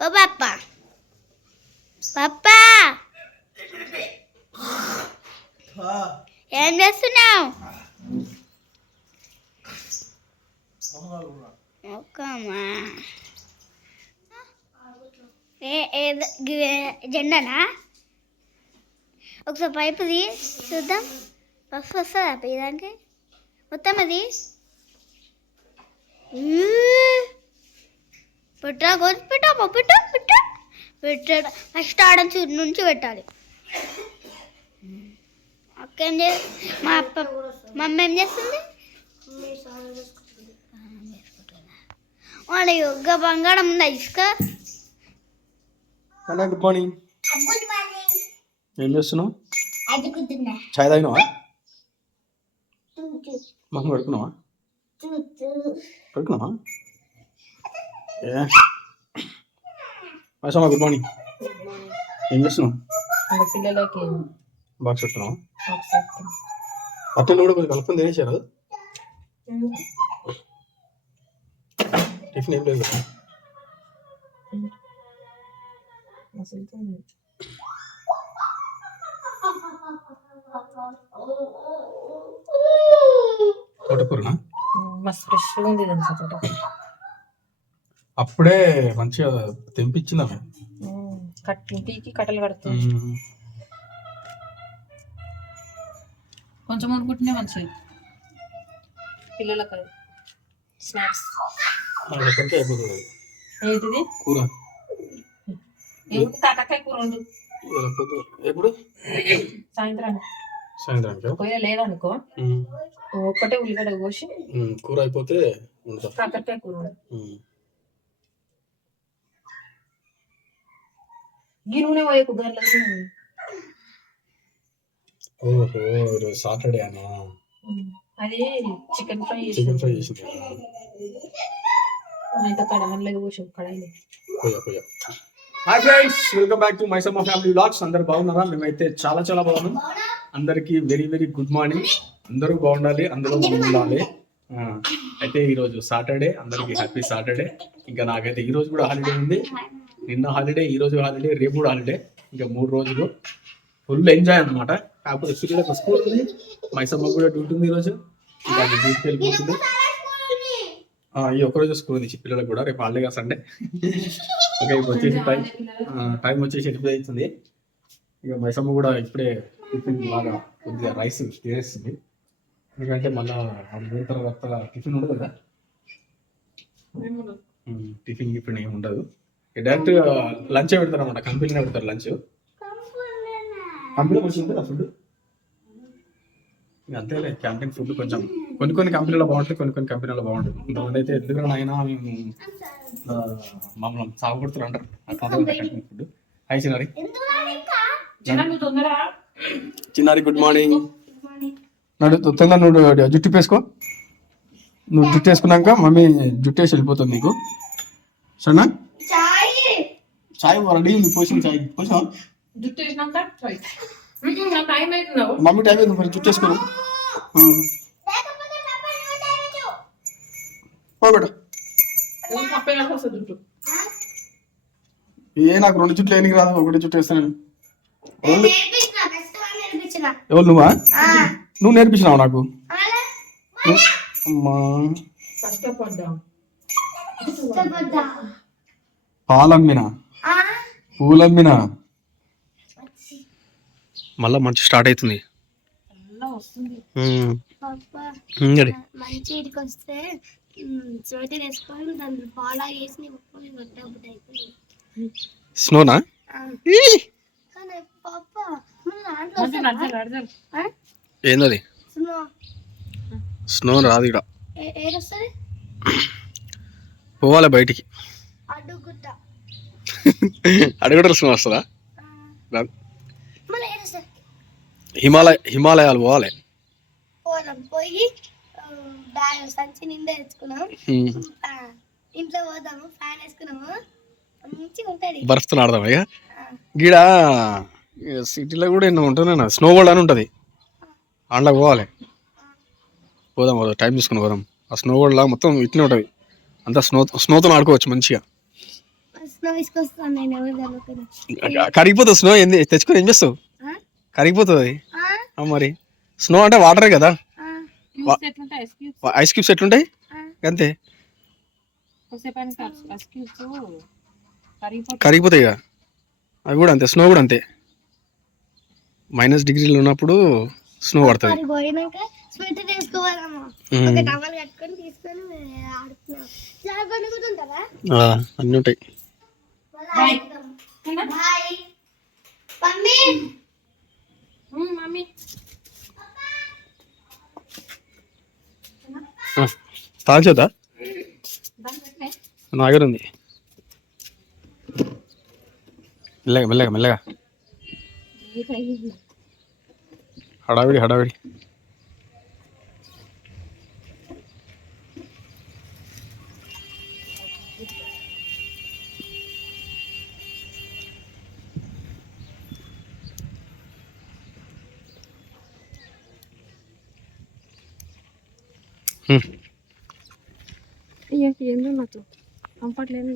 ఓ పప్ప పప్ప ఏం చేస్తున్నావు ఒక్కమ్మా ఏ ఏ- గి- జెండానా ఒకసారి పైపు తీ చూద్దాం బస్ వస్తుందా పీదానికి మొత్తం అది పెట్టా కొద్ది పెట్టా పెట్టా పెట్టా పెట్టాడు ఫస్ట్ ఆడ నుంచి నుంచి పెట్టాలి. అక్క ఏం చే మా అప్ప మా అమ్మ ఏం చేస్తుంది? వాళ్ళ యొక్క బంగారం ఉందా ఇసుక? గుడ్ మార్నింగ్ ఏం చేస్తున్నావు? చాయ్ తాగినావా? మొహం పడుకున్నావా? పడుకున్నావా? మైసమ్మ గుడ్ మార్నింగ్ ఏం చేస్తున్నావు? పిల్లలకి బాక్స్ పెడుతున్నావా. అట్టెలు కూడా కొంచెం కలుపుకొని తినేసారు? టిఫిన్ ఏం లేదు. తోటకూరనా? మస్తు ఫ్రెష్గా ఉంది తెలుసా తోట. అప్పుడే మంచిగా తెంపించిందా కట్టి పీకి కట్టలు కడుతుంది కొంచెం ఊరుకుంటేనే మంచిది. పిల్లలకు స్నాక్స్. ఏంటిది? కూర. ఏమిటి కాకరకాయ కూర ఉండు. ఎప్పుడు? సాయంత్రం సాయంత్రానికి? ఒకవేళ లేదనుకో ఒక్కటే ఉల్లిగడ్డ కోసి కూర అయిపోతే కాకరకాయ కూర ఈ నూనె పోయే కుదరలో ఓహో ఈరోజు సాటర్డే అనా? అది చికెన్ ఫ్రై చికెన్ ఫ్రై చేసింది అయితే కడాయిలో పోసి కడాయిలో పోయా పోయా. Hi friends welcome back to Maisamma family vlogs అందరు బాగున్నారా? మేమైతే చాలా చాలా బాగున్నాం. అందరికీ వెరీ వెరీ గుడ్ మార్నింగ్ అందరూ బాగుండాలి అందరూ ఉండాలి. అయితే ఈరోజు సాటర్డే అందరికి హ్యాపీ సాటర్డే. ఇంకా నాకైతే ఈ రోజు కూడా హాలిడే ఉంది. నిన్న హాలిడే ఈ రోజు హాలిడే రేపు కూడా హాలిడే ఇంకా మూడు రోజులు ఫుల్ ఎంజాయ్ అన్నమాట. కాకపోతే పిల్లలకు స్కూల్ ఉంది. మైసమ్మ కూడా డ్యూటీ ఉంది ఈరోజు అది డ్యూటీకి వెళ్ళిపోతుంది. ఈ ఒక్కరోజు స్కూల్ నుంచి పిల్లలకు కూడా. రేపు హాలిడే సండే ఓకే ఇప్పుడు వచ్చేసి టైం టైం వచ్చేసి ఎనిమిది అవుతుంది. ఇక మైసమ్మ కూడా ఇప్పుడే టిఫిన్ బాగా కొద్దిగా రైస్ తినేస్తుంది. ఎందుకంటే మళ్ళా తర్వాత టిఫిన్ ఉండదు కదా. టిఫిన్ గిఫిన్ ఏమి ఉండదు. డైరెక్ట్ లంచ్ పెడతారు అనమాట కంపెనీలో పెడతారు లంచ్. కంపెనీ కొంచెం ఉంటుందా ఫుడ్? అంతేలే క్యాంటీన్ ఫుడ్ కొంచెం. కొన్ని కొన్ని కంపెనీలో బాగుంటుంది కొన్ని కొన్ని కంపెనీలో బాగుంటుంది కొంతమంది అయితే ఎందుకంటే అయినా మేము మమ్మల్ని సాగుపడుతున్నారు అంటారు. Canteen food. హాయ్ చిన్నారి. చిన్నారి గుడ్ మార్నింగ్ నడు తొందరగా నువ్వు జుట్టు వేసుకో నువ్వు జుట్టు వేసుకున్నాక మమ్మీ జుట్టు వేసి వెళ్ళిపోతుంది నీకు. సరేనా? చాయ్ రెడీ ఉంది పోసిన చాయ్ పోసావా జుట్టు వేసినాక నా టైం అవుతున్నావు మమ్మీ టైం అయింది మరి జుట్టు. వేసుకోరు ఏ నాకు రెండు జుట్లు ఏనికి రాదు ఒకటి జుట్టు వేస్తాను ఎవరు నువ్వా? నువ్వు నేర్పించినావు నాకు? అమ్మా. కష్టపడ్డాం? పాలమ్మినా. పూలమ్మినా మళ్ళా మంచి స్టార్ట్ అవుతుంది. అలా వస్తుంది. మంచి ఇటుకి వస్తే స్వెటర్ వేసుకొని దాన్ని పాలా వేసి ముక్కుని కొట్టబుద్ధి అయిపోయింది స్నోనా? ఏందది? స్నో. స్నో రాదు ఇక్కడ. పోవాలి బయటికి. అడగడం స్నో వస్తుందా? హిమాలయ హిమాలయాలు పోవాలి. పోదాం. పోయి ఆ, బ్యాగ్ సంచి నిండా తెచ్చుకున్నాం. హ్మ్. ఆ, ఇంట్లో పోదాము ఫ్యాన్ వేసుకున్నాము. మంచిగా ఉంటుంది. బర్ఫ్తో ఆడదాం ఇక? గీడ సిటీలో కూడా ఎన్నో ఉంటుంది స్నో వరల్డ్ అని ఉంటుంది. అందులో పోవాలి. పోదాం పోదాం. టైం తీసుకుని పోదాం. ఆ స్నో వరల్డ్ మొత్తం ఇట్నే ఉంటుంది. అంతా స్నో స్నోతో ఆడుకోవచ్చు మంచిగా. స్నో తీసుకొస్తాను నేను ఎవరు చదువుకున్నా కరిగిపోతుంది స్నో ఏంది? తెచ్చుకొని ఏం చేస్తావు? కరిగిపోతుంది. ఆ? మరి. స్నో అంటే వాటరే కదా? ఐస్ క్యూబ్స్ ఐస్ క్యూబ్స్ ఎట్లుంటాయి? అంతే. కరిగిపోతాయి. ఇక. అవి కూడా అంతే స్నో కూడా అంతే. మైనస్ డిగ్రీలు ఉన్నప్పుడు స్నో పడుతుంది. అన్నీ ఉంటాయి. బాయ్ బాయ్ మమ్మీ మమ్మీ ఆ, తాగొచ్చా దాని పెట్టలే నా దగ్గర ఉంది మెల్లగా మెల్లగా మెల్లగా హడావిడి హడావిడి హ్మ్. ఏందో నాకు కంఫర్ట్ లేదు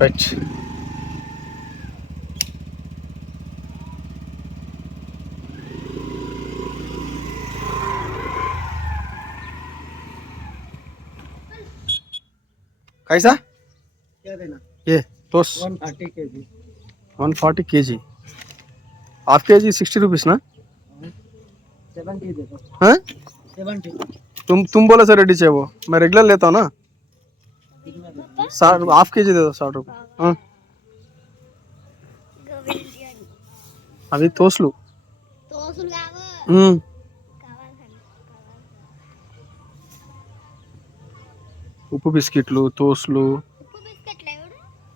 రైట్ कैसा क्या देना ये टोस्ट वन थर्टी के जी one forty K G half K G sixty rupees ना सेवेंटी दे दो हाँ सेवेंटी तुम तुम बोले सर रेडी चाहिए वो मैं रेगुलर लेता हूँ ना कितना दे साठ हाफ के जी दे दो साठ रुपये हाँ అవి తోసులు తోసులు కావు మ్మ్. కావాలి ఉప్పు బిస్కెట్లు తోసులు ఉప్పు బిస్కెట్లు ఎవడు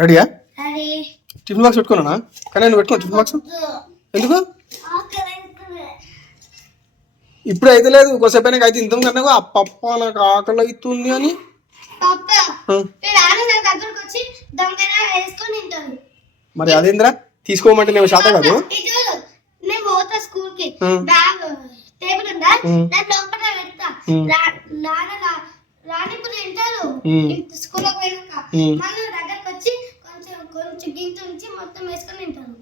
రెడీయా టిఫిన్ బాక్స్ పెట్టుకున్నానా? కానీ నేను పెట్టుకున్నా టిఫిన్ బాక్స్ ఎందుకు? ఇప్పుడు అయితే లేదు కొద్దిసేపు అయితే ఇంతం కన్నా ఆ పప్ప నాకు ఆకలి అవుతుంది అని. మరి అదేంద్రా? తీసుకోమంటే నేను శాతం కాదు. టేబుల్ ఉందా. దాని లోపల పెడతా. నాన్న తింటారు. పోయినాక. మళ్ళీ దగ్గరకు వచ్చి కొంచెం కొంచెం గింత ఉంచి మొత్తం వేసుకొని తింటారు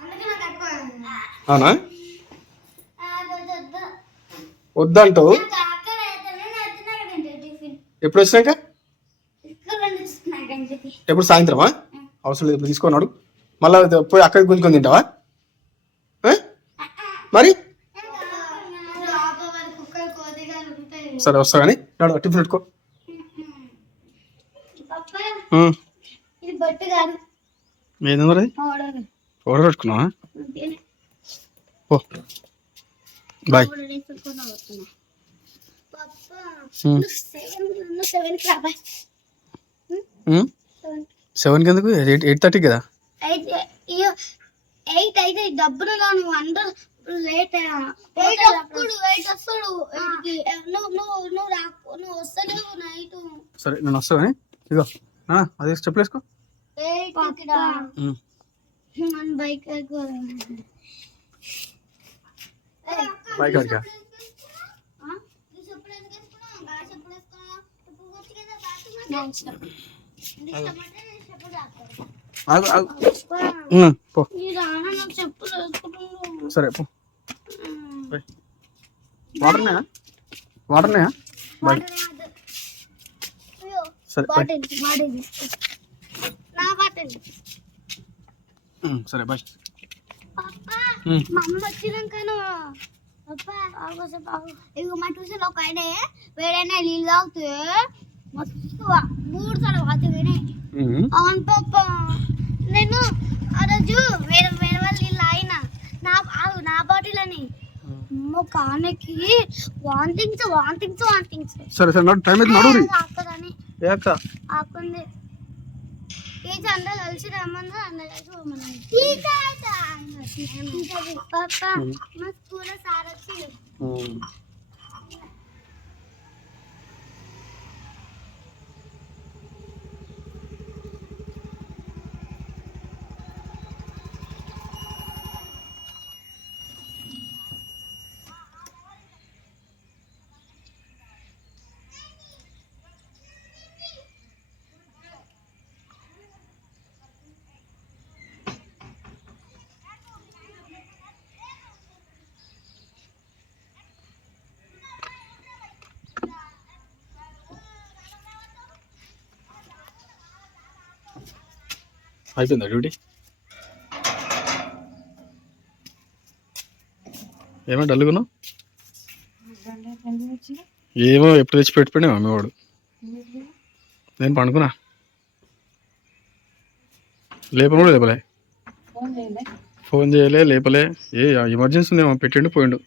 అందుకే నాకు ఎక్కువ అవునా? ఆ, వద్దు, వద్దు. వద్దంటావు? నాకు ఆకలి అవుతుంది, నేను వచ్చినాక తింటా టిఫిన్. ఎప్పుడు వచ్చినాక? ఎప్పుడు సాయంత్రమా? అవసరం లేదు ఇప్పుడు తీసుకున్నాడు. మళ్ళీ పోయి అక్కడికి గుంజుకొని తింటావా? మరి? సరే వస్తా కానీ. నాడు టిఫిన్ పెట్టుకో. ఏంది మరి? పౌడర్ పెట్టుకున్నావా అంతేనే ఓ బాయ్ పౌడర్ వేసుకొని వస్తున్నా పప్పా ఉమ్. నువ్వు రా బాయ్. సెవెన్ సెవెన్కి ఎందుకు? ఎయిట్ ఎయిట్ థర్టీకి కదా? ఎయిట్ అయితే డబ్బులు నువ్వు అందరూ లేట్ ఎయిట్ అప్పుడు ఎయిట్ వస్తాడు. నువ్వు నువ్వు నువ్వు రా నువ్వు వస్తలేవు నైట్ సరే నేను వస్తా కానీ ఇగో ఆ, అదే స్టెప్ వేసుకో బైక్ బైక్ అడిగా సరే పో. పోయ్. వాటర్ ఉన్నాయా? వాటర్ ఉన్నాయా? బాయ్ సరే బాయ్ సరే బాయ్. మా అమ్మ వచ్చినాకను మా ట్యూషన్ ఒక ఆయన వేడైనా నీళ్ళు తాగుతూ మస్తు మూడు సార్లు వాతుగానే ఉమ్. అవును పప్ప నేను ఆ రోజు వేరే వేరే వాళ్ళు నీళ్ళు తాగిన నా నా బాటిల్ అని కానకి వాంటింగ్స్ వాంటింగ్స్ వాంటింగ్స్ సరే సరే టైం అయితే నడురి ఆకదని ఏ అక్క? ఆకుంది. ఈ చంద కలిసి రమ్మన్నా అన్న కలిసి పోమన్నా పాప మా స్కూల్ సార్ వచ్చి అయిపోయిందా డ్యూటీ ఏమో డల్గున్నావు ఏమో ఎప్పుడు తెచ్చి పెట్టిపోయినా మమ్మీ వాడు నేను పండుకున్నా. లేపను కూడా లేపలే. ఫోన్ చేయలే. ఫోన్ చేయలే లేపలే. ఏ ఎమర్జెన్సీ ఉందేమో పెట్టిండు పోయిండు.